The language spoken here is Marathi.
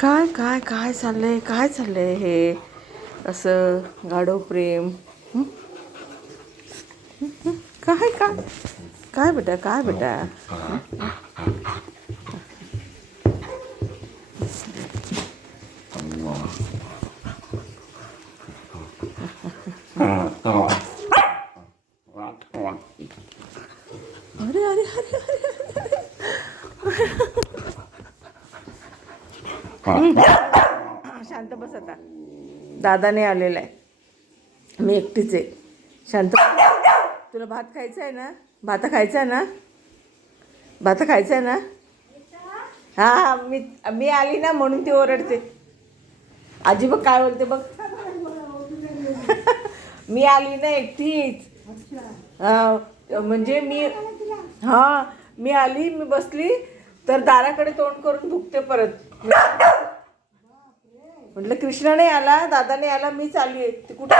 काय काय काय चाललंय हे असं गाढव प्रेम. काय काय काय बेटा काय बेटा. अरे अरे अरे शांत बस आता. दादाने आलेला आहे, मी एकटीच आहे. शांत. तुला भात खायचा आहे ना? भात खायचा आहे ना? भात खायचा आहे ना? हा मी मी आली ना म्हणून ती ओरडते. आजी बघ काय बोलते बघ. मी आली ना एकटीच. म्हणजे मी आली, मी बसली तर दाराकडे तोंड करून भुकते परत. म्हटलं कृष्णा नाही आला, दादा नाही आला, मीच आली आहे. ती कुठे